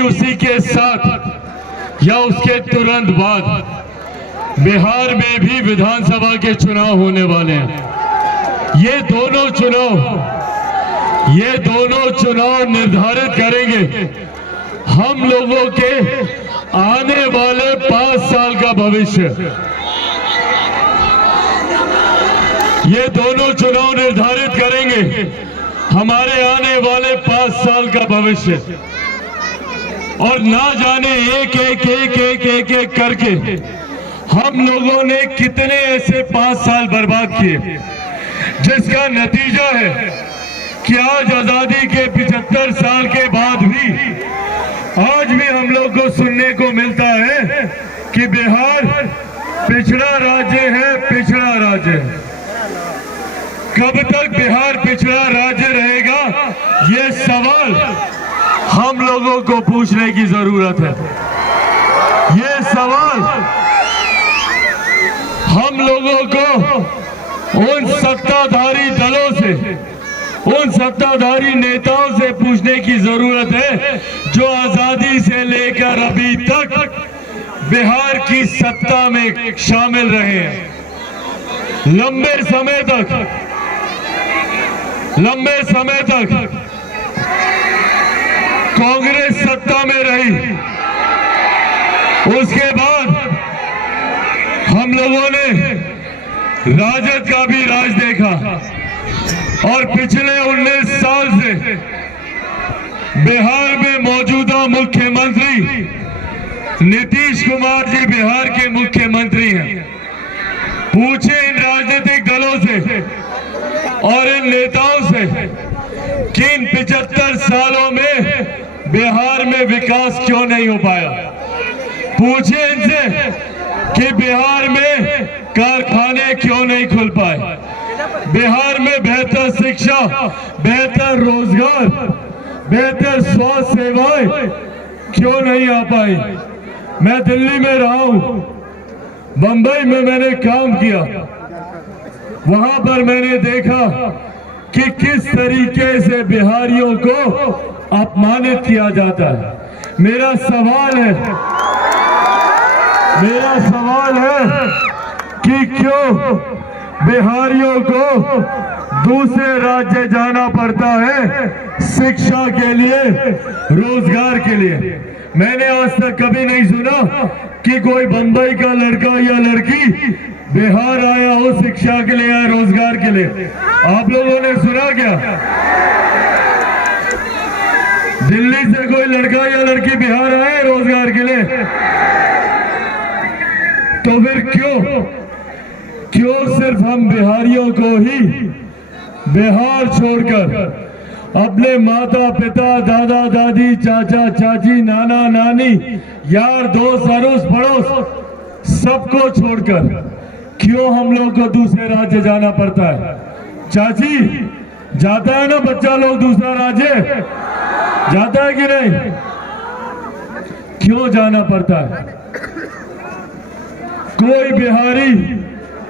अभी उसी के साथ या उसके तुरंत बाद बिहार में भी विधानसभा के चुनाव होने वाले हैं। ये दोनों चुनाव निर्धारित करेंगे हम लोगों के आने वाले 5 साल का भविष्य। ये दोनों चुनाव निर्धारित करेंगे हमारे आने वाले 5 साल का भविष्य। और ना जाने एक करके हम लोगों ने कितने ऐसे 5 साल बर्बाद किए, जिसका नतीजा है कि आज आजादी के 75 साल के बाद भी आज भी हम लोग को सुनने को मिलता है कि बिहार पिछड़ा राज्य है, पिछड़ा राज्य है। कब तक बिहार पिछड़ा राज्य रहेगा, ये सवाल हम लोगों को पूछने की जरूरत है। ये सवाल हम लोगों को उन सत्ताधारी दलों से, उन सत्ताधारी नेताओं से पूछने की जरूरत है जो आजादी से लेकर अभी तक बिहार की सत्ता में शामिल रहे हैं। लंबे समय तक कांग्रेस सत्ता में रही। उसके बाद हम लोगों ने राजद का भी राज देखा और पिछले 19 साल से बिहार में मौजूदा मुख्यमंत्री नीतीश कुमार जी बिहार के मुख्यमंत्री हैं। पूछे इन राजनीतिक दलों से और इन नेताओं से कि इन 75 सालों में बिहार में विकास क्यों नहीं हो पाया। पूछे इनसे कि बिहार में कारखाने क्यों नहीं खुल पाए, बिहार में बेहतर शिक्षा, बेहतर रोजगार, बेहतर स्वास्थ्य सेवाएं क्यों नहीं आ पाई। मैं दिल्ली में रहा हूं, बंबई में मैंने काम किया, वहां पर मैंने देखा कि किस तरीके से बिहारियों को अपमानित किया जाता है। मेरा सवाल है कि क्यों बिहारियों को दूसरे राज्य जाना पड़ता है शिक्षा के लिए, रोजगार के लिए। मैंने आज तक कभी नहीं सुना कि कोई बंबई का लड़का या लड़की बिहार आया हो शिक्षा के लिए या रोजगार के लिए। आप लोगों ने सुना क्या? दिल्ली से कोई लड़का या लड़की बिहार आए रोजगार के लिए? तो फिर क्यों सिर्फ हम बिहारियों को ही बिहार छोड़कर अपने माता पिता, दादा दादी, चाचा चाची, नाना नानी, यार दोस्त, अड़ोस पड़ोस सबको छोड़कर क्यों हम लोग को दूसरे राज्य जाना पड़ता है? चाची, जाता है ना बच्चा लोग दूसरा राज्य? जाता है कि नहीं? क्यों जाना पड़ता है? कोई बिहारी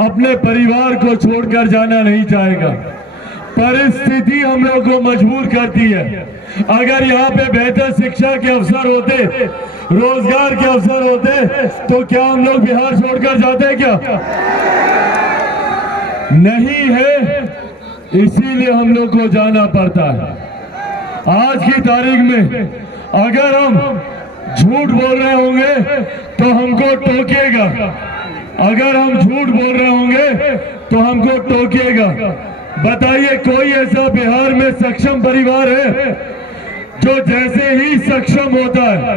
अपने परिवार को छोड़कर जाना नहीं चाहेगा। परिस्थिति हम लोग को मजबूर करती है। अगर यहाँ पे बेहतर शिक्षा के अवसर होते, रोजगार के अवसर होते, तो क्या हम लोग बिहार छोड़कर जाते क्या? नहीं है, इसीलिए हम लोग को जाना पड़ता है। आज की तारीख में अगर हम झूठ बोल रहे होंगे तो हमको टोकिएगा, अगर हम झूठ बोल रहे होंगे तो हमको टोकिएगा। बताइए, कोई ऐसा बिहार में सक्षम परिवार है जो जैसे ही सक्षम होता है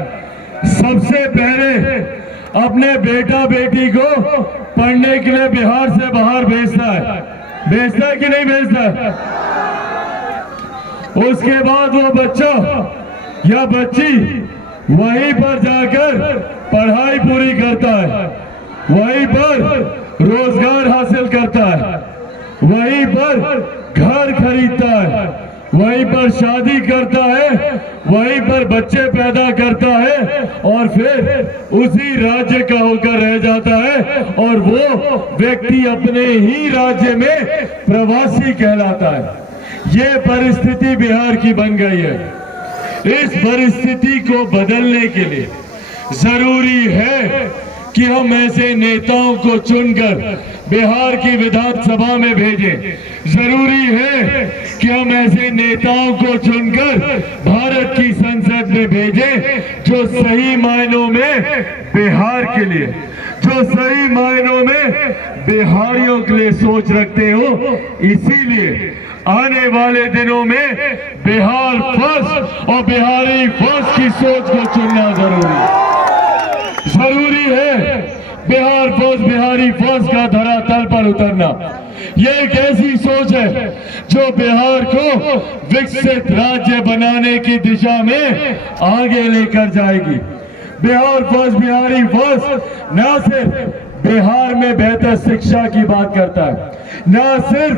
सबसे पहले अपने बेटा बेटी को पढ़ने के लिए बिहार से बाहर भेजता है कि नहीं भेजता है? उसके बाद वो बच्चा या बच्ची वहीं पर जाकर पढ़ाई पूरी करता है, वहीं पर रोजगार हासिल करता है, वहीं पर घर खरीदता है, वहीं पर शादी करता है, वहीं पर बच्चे पैदा करता है और फिर उसी राज्य का होकर रह जाता है और वो व्यक्ति अपने ही राज्य में प्रवासी कहलाता है। ये परिस्थिति बिहार की बन गई है। इस परिस्थिति को बदलने के लिए जरूरी है कि हम ऐसे नेताओं को चुनकर बिहार की विधानसभा में भेजें। जरूरी है कि हम ऐसे नेताओं को चुनकर भारत की संसद में भेजें जो सही मायनों में बिहार के लिए, जो सही मायनों में बिहारियों के लिए सोच रखते हो। इसीलिए आने वाले दिनों में बिहार फर्स्ट और बिहारी फर्स्ट की सोच को चुनना जरूरी है। बिहार फर्स्ट, बिहारी फर्स्ट का धरातल पर उतरना, ये एक ऐसी सोच है जो बिहार को विकसित राज्य बनाने की दिशा में आगे लेकर जाएगी। बिहार फर्स्ट, बिहारी फर्स्ट न सिर्फ बिहार में बेहतर शिक्षा की बात करता है, न सिर्फ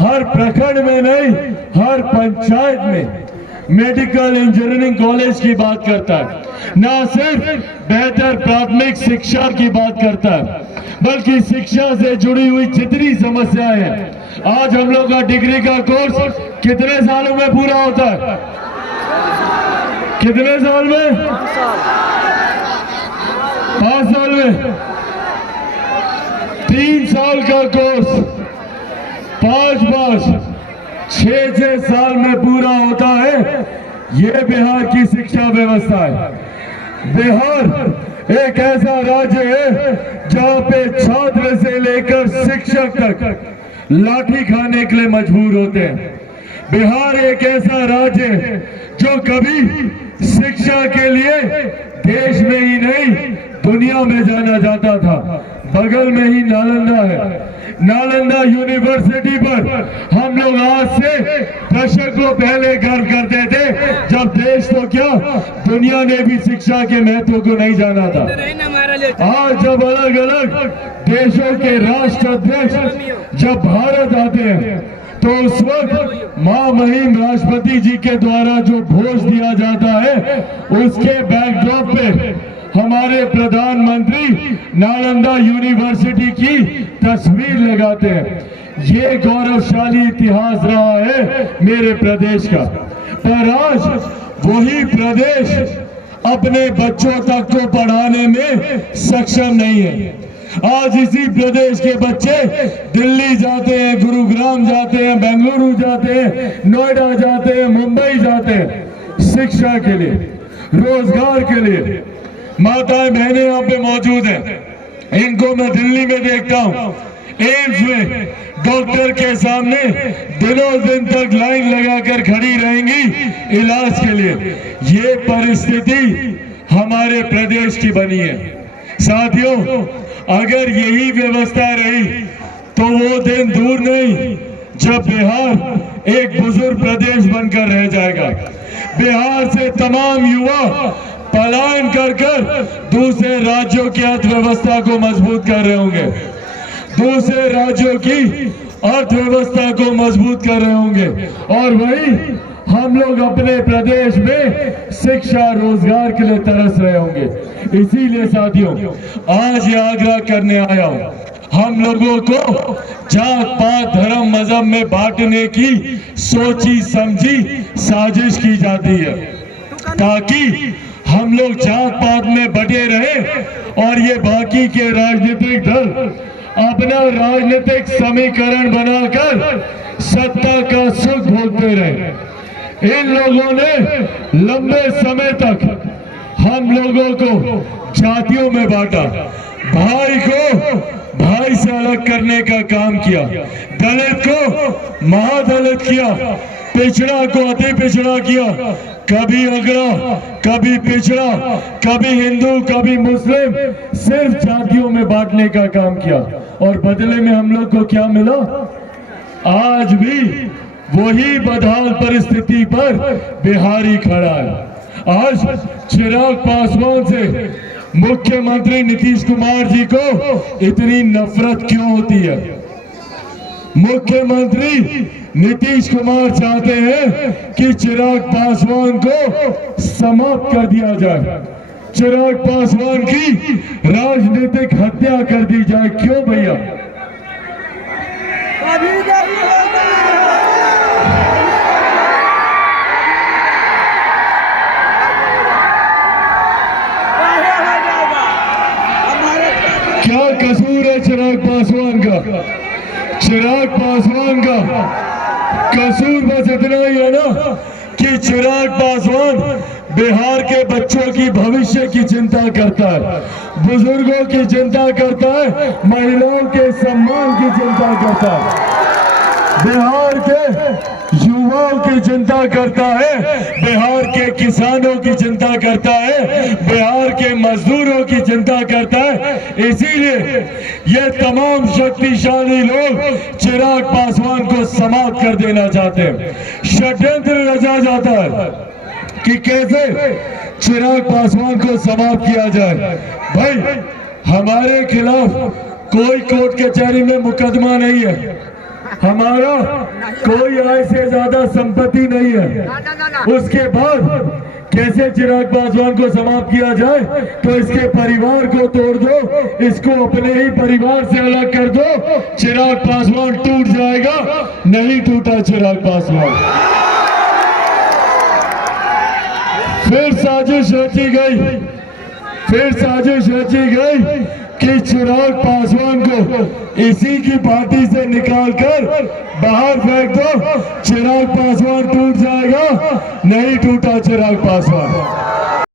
हर प्रखंड में नहीं, हर पंचायत में मेडिकल इंजीनियरिंग कॉलेज की बात करता है, न सिर्फ बेहतर प्राथमिक शिक्षा की बात करता है, बल्कि शिक्षा से जुड़ी हुई जितनी समस्याएं हैं। आज हम लोग का डिग्री का कोर्स कितने सालों में पूरा होता है? कितने साल में? 5 साल में। 3 साल का कोर्स 5 6 साल में पूरा होता है। ये बिहार की शिक्षा व्यवस्था है। बिहार एक ऐसा राज्य है जहाँ पे छात्र से लेकर शिक्षक तक लाठी खाने के लिए मजबूर होते हैं। बिहार एक ऐसा राज्य है जो कभी शिक्षा के लिए देश में ही नहीं दुनिया में जाना जाता था। बगल में ही नालंदा है। नालंदा यूनिवर्सिटी पर हम लोग आज से दशकों पहले गर्व करते थे, जब देश तो क्या दुनिया ने भी शिक्षा के महत्व को नहीं जाना था। आज जब अलग अलग देशों के राष्ट्राध्यक्ष जब भारत आते हैं तो उस वक्त महामहिम राष्ट्रपति जी के द्वारा जो भोज दिया जाता है, उसके बैकड्रॉप पे हमारे प्रधानमंत्री नालंदा यूनिवर्सिटी की तस्वीर लगाते हैं। ये गौरवशाली इतिहास रहा है मेरे प्रदेश का। पर आज वही प्रदेश अपने बच्चों तक को पढ़ाने में सक्षम नहीं है। आज इसी प्रदेश के बच्चे दिल्ली जाते हैं, गुरुग्राम जाते हैं, बेंगलुरु जाते हैं, नोएडा जाते हैं, मुंबई जाते हैं शिक्षा के लिए, रोजगार के लिए। माताएं बहनें यहाँ पे मौजूद हैं, इनको मैं दिल्ली में देखता हूँ। एम्स में डॉक्टर के सामने दिनों दिन तक लाइन लगाकर खड़ी रहेंगी इलाज के लिए। ये परिस्थिति हमारे प्रदेश की बनी है। साथियों, अगर यही व्यवस्था रही तो वो दिन दूर नहीं जब बिहार एक बुजुर्ग प्रदेश बनकर रह जाएगा। बिहार से तमाम युवा पलायन कर दूसरे राज्यों की अर्थव्यवस्था को मजबूत कर रहे होंगे, दूसरे राज्यों की अर्थव्यवस्था को मजबूत कर रहे होंगे, और वही हम लोग अपने प्रदेश में शिक्षा रोजगार के लिए तरस रहे होंगे। इसीलिए साथियों, आज ये आग्रह करने आया हूं, हम लोगों को जात पात धर्म मजहब में बांटने की सोची समझी साजिश की जाती है, ताकि हम लोग जात पात में बटे रहे और ये बाकी के राजनीतिक दल अपना राजनीतिक समीकरण बनाकर सत्ता का सुख भोगते रहे। इन लोगों ने लंबे समय तक हम लोगों को जातियों में बांटा, भाई को भाई से अलग करने का काम किया, दलित को महादलित किया, पिछड़ा को अति पिछड़ा किया, कभी अगड़ा, कभी पिछड़ा, कभी हिंदू, कभी मुस्लिम, सिर्फ जातियों में बांटने का काम किया। और बदले में हम लोग को क्या मिला? आज भी वही बदहाल परिस्थिति पर बिहारी खड़ा है। आज चिराग पासवान से मुख्यमंत्री नीतीश कुमार जी को इतनी नफरत क्यों होती है? मुख्यमंत्री नीतीश कुमार चाहते हैं कि चिराग पासवान को समाप्त कर दिया जाए, चिराग पासवान की राजनीतिक हत्या कर दी जाए। क्यों भैया? कसूर है चिराग पासवान का। चिराग पासवान का कसूर बस इतना ही है ना कि चिराग पासवान बिहार के बच्चों की भविष्य की चिंता करता है, बुजुर्गों की चिंता करता है, महिलाओं के सम्मान की चिंता करता है, बिहार के युवाओं की चिंता करता है, बिहार के किसानों की चिंता करता है, बिहार के मजदूरों की चिंता करता है। इसीलिए ये तमाम शक्तिशाली लोग चिराग पासवान को समाप्त कर देना चाहते हैं। षड्यंत्र रचा जाता है कि कैसे चिराग पासवान को समाप्त किया जाए। भाई, हमारे खिलाफ कोई कोर्ट कचहरी में मुकदमा नहीं है, हमारा कोई आय से ज्यादा संपत्ति नहीं है। उसके बाद कैसे चिराग पासवान को समाप्त किया जाए? तो इसके परिवार को तोड़ दो, इसको अपने ही परिवार से अलग कर दो, चिराग पासवान टूट जाएगा। नहीं टूटा चिराग पासवान। फिर साजिश रची गई, फिर साजिश रची गई कि चिराग पासवान को इसी की पार्टी से निकालकर बाहर फेंक दो, चिराग पासवान टूट जाएगा। नहीं टूटा चिराग पासवान।